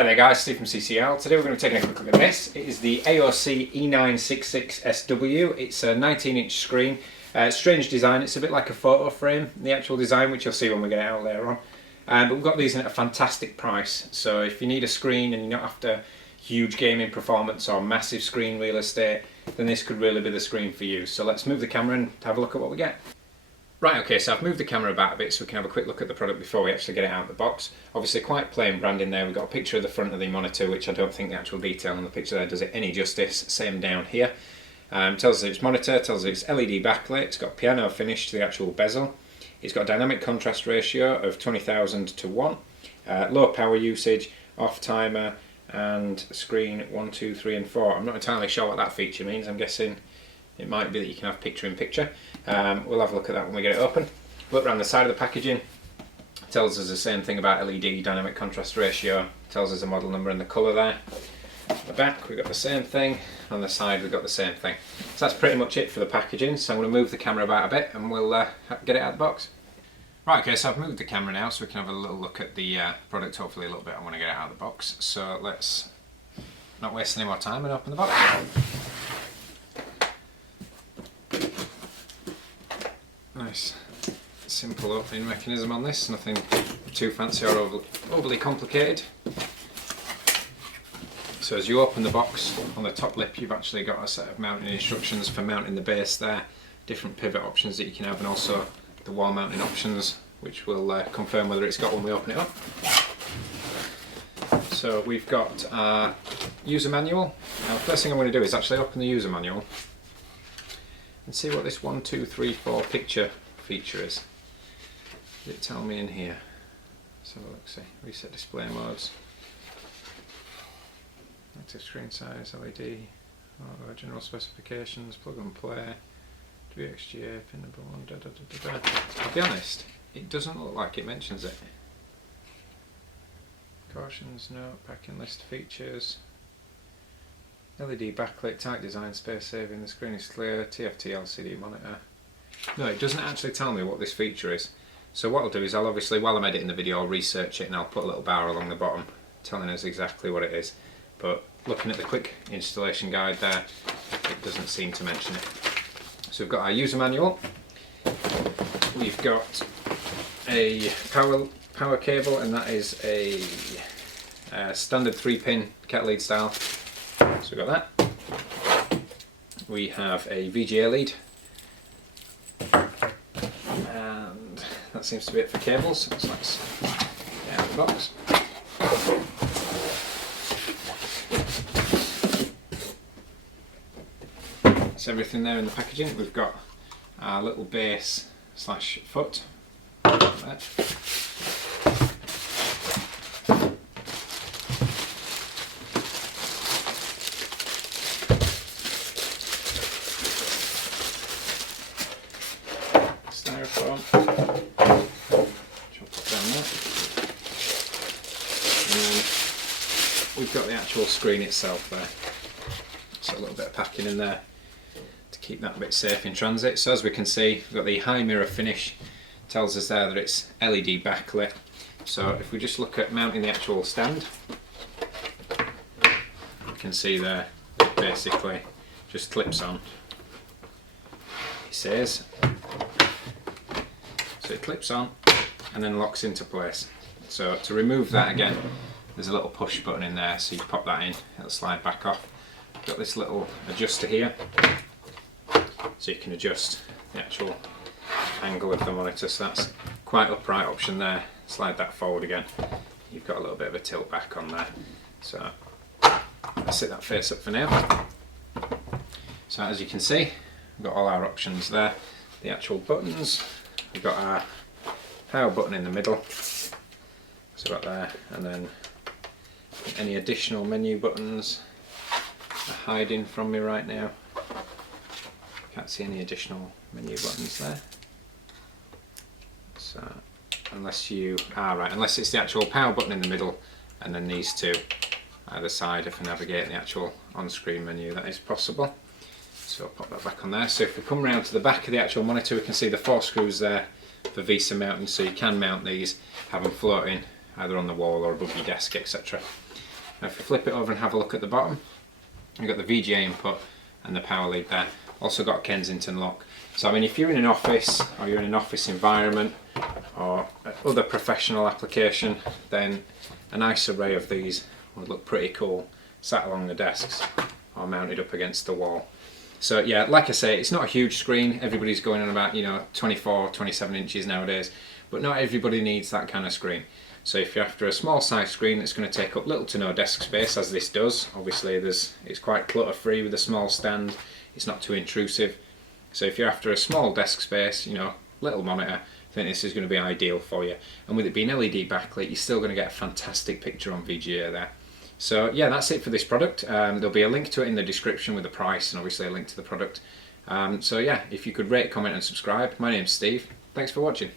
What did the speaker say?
Hi there guys, Steve from CCL. Today we're going to be taking a quick look at this. It is the AOC E966SW. It's a 19-inch screen. Strange design, it's a bit like a photo frame, the actual design, which you'll see when we get it out later on. But we've got these in at a fantastic price, so if you need a screen and you're not after huge gaming performance or massive screen real estate, then this could really be the screen for you. So let's move the camera and have a look at what we get. Right, okay, so I've moved the camera about a bit so we can have a quick look at the product before we actually get it out of the box. Obviously quite plain branding there. We've got a picture of the front of the monitor, which I don't think the actual detail on the picture there does it any justice. Same down here. Tells us it's monitor, tells us it's LED backlit, it's got piano finish to the actual bezel. It's got a dynamic contrast ratio of 20,000 to 1. Low power usage, off timer, and screen 1, 2, 3 and 4. I'm not entirely sure what that feature means. I'm guessing it might be that you can have picture in picture. We'll have a look at that when we get it open. Look around the side of the packaging. It tells us the same thing about LED dynamic contrast ratio. It tells us the model number and the colour there. On the back we've got the same thing. On the side we've got the same thing. So that's pretty much it for the packaging. So I'm going to move the camera about a bit and we'll get it out of the box. Right, okay, so I've moved the camera now so we can have a little look at the product, hopefully a little bit. I want to get it out of the box. So let's not waste any more time and open the box. Nice simple opening mechanism on this, nothing too fancy or overly complicated. So as you open the box, on the top lip you've actually got a set of mounting instructions for mounting the base there, different pivot options that you can have, and also the wall mounting options, which will confirm whether it's got when we open it up. So we've got our user manual. Now the first thing I'm going to do is actually open the user manual and see what this 1, 2, 3, 4 picture feature is. Did it tell me in here? Let's have a look, see. Reset display modes. Active screen size, LED, general specifications, plug and play, VGA, pin number 1, da da da da da. I'll be honest, it doesn't look like it mentions it. Cautions, note, packing list features. LED backlit, tight design, space saving, the screen is clear, TFT LCD monitor. No, it doesn't actually tell me what this feature is. So what I'll do is I'll obviously, while I'm editing the video, I'll research it and I'll put a little bar along the bottom telling us exactly what it is. But looking at the quick installation guide there, it doesn't seem to mention it. So we've got our user manual. We've got a power cable, and that is a standard 3-pin cat lead style. So we've got that. We have a VGA lead, and that seems to be it for cables. So let's get out of the box. That's everything there in the packaging. We've got our little base / foot. There. Styrofoam, which I'll put down there. And then we've got the actual screen itself there. So a little bit of packing in there to keep that a bit safe in transit. So as we can see, we've got the high mirror finish. Tells us there that it's LED backlit. So if we just look at mounting the actual stand, you can see there it basically just clips on. It says. So it clips on and then locks into place. So to remove that again, there's a little push button in there, so you pop that in, it'll slide back off. We've got this little adjuster here, so you can adjust the actual angle of the monitor, so that's quite upright option there. Slide that forward again, you've got a little bit of a tilt back on there. So I'll sit that face up for now. So as you can see, we've got all our options there. The actual buttons, we've got our power button in the middle, so got there, and then any additional menu buttons are hiding from me right now. Can't see any additional menu buttons there. So unless you unless it's the actual power button in the middle and then these two either side for navigating the actual on-screen menu, that is possible. So I'll pop that back on there. So if we come round to the back of the actual monitor, we can see the 4 screws there for VESA mounting, so you can mount these, have them floating either on the wall or above your desk, etc. Now if you flip it over and have a look at the bottom, you've got the VGA input and the power lead there. Also got a Kensington lock. So I mean, if you're in an office or you're in an office environment or other professional application, then a nice array of these would look pretty cool sat along the desks or mounted up against the wall. So yeah, like I say, it's not a huge screen. Everybody's going on about, you know, 24, 27 inches nowadays, but not everybody needs that kind of screen. So if you're after a small size screen that's going to take up little to no desk space, as this does, obviously it's quite clutter free with a small stand, it's not too intrusive. So if you're after a small desk space, you know, little monitor, I think this is going to be ideal for you. And with it being LED backlit, you're still going to get a fantastic picture on VGA there. So yeah, that's it for this product. There'll be a link to it in the description with the price and obviously a link to the product. So yeah, if you could rate, comment and subscribe. My name's Steve. Thanks for watching.